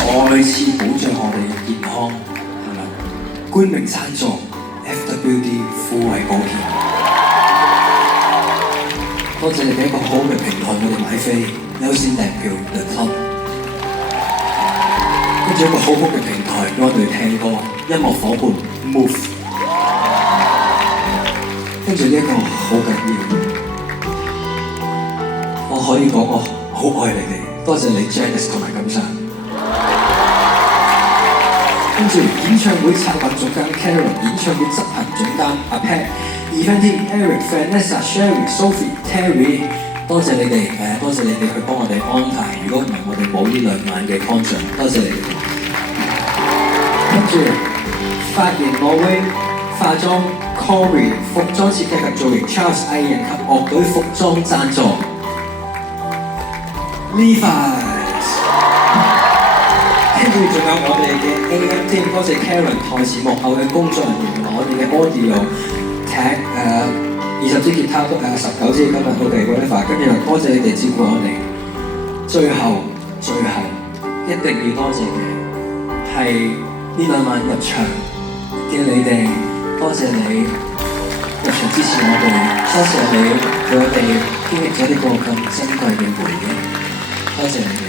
再次保障我哋嘅健康，係咪？冠名贊助 FWD 富衛保險，多謝你哋一個好嘅平台，我哋買飛優先訂票 The Club， 跟住一個好好嘅平台俾我哋聽歌，音樂夥伴 Move， 跟住呢一個好緊要，我可以講我好愛你哋，多謝你 Janice 同埋金生。跟住演唱會策劃總監 Karen， 演唱會執行總監阿 Pat，Event Team Eric、Vanessa、Sherry、Sophie、Terry， 多謝你哋多謝你哋去幫我哋安排。如果唔係我哋冇呢2晚嘅 concert， 多謝你哋。跟住髮型挪威、化妝 Corey、服裝設計及造型 Charles 藝人及樂隊服裝贊助 Levi's。跟住仲有我哋嘅 AM Team， 多謝 Karen 台前幕後嘅工作人員，我哋嘅 Audio Tech 20支吉他19支今日OK whatever， 跟住多謝你哋照顧我哋。最後一定要多謝嘅係呢2晚入場嘅你哋，多謝你入場支持我哋，多謝你俾我哋經歷咗呢個咁珍貴嘅回憶，多謝你哋。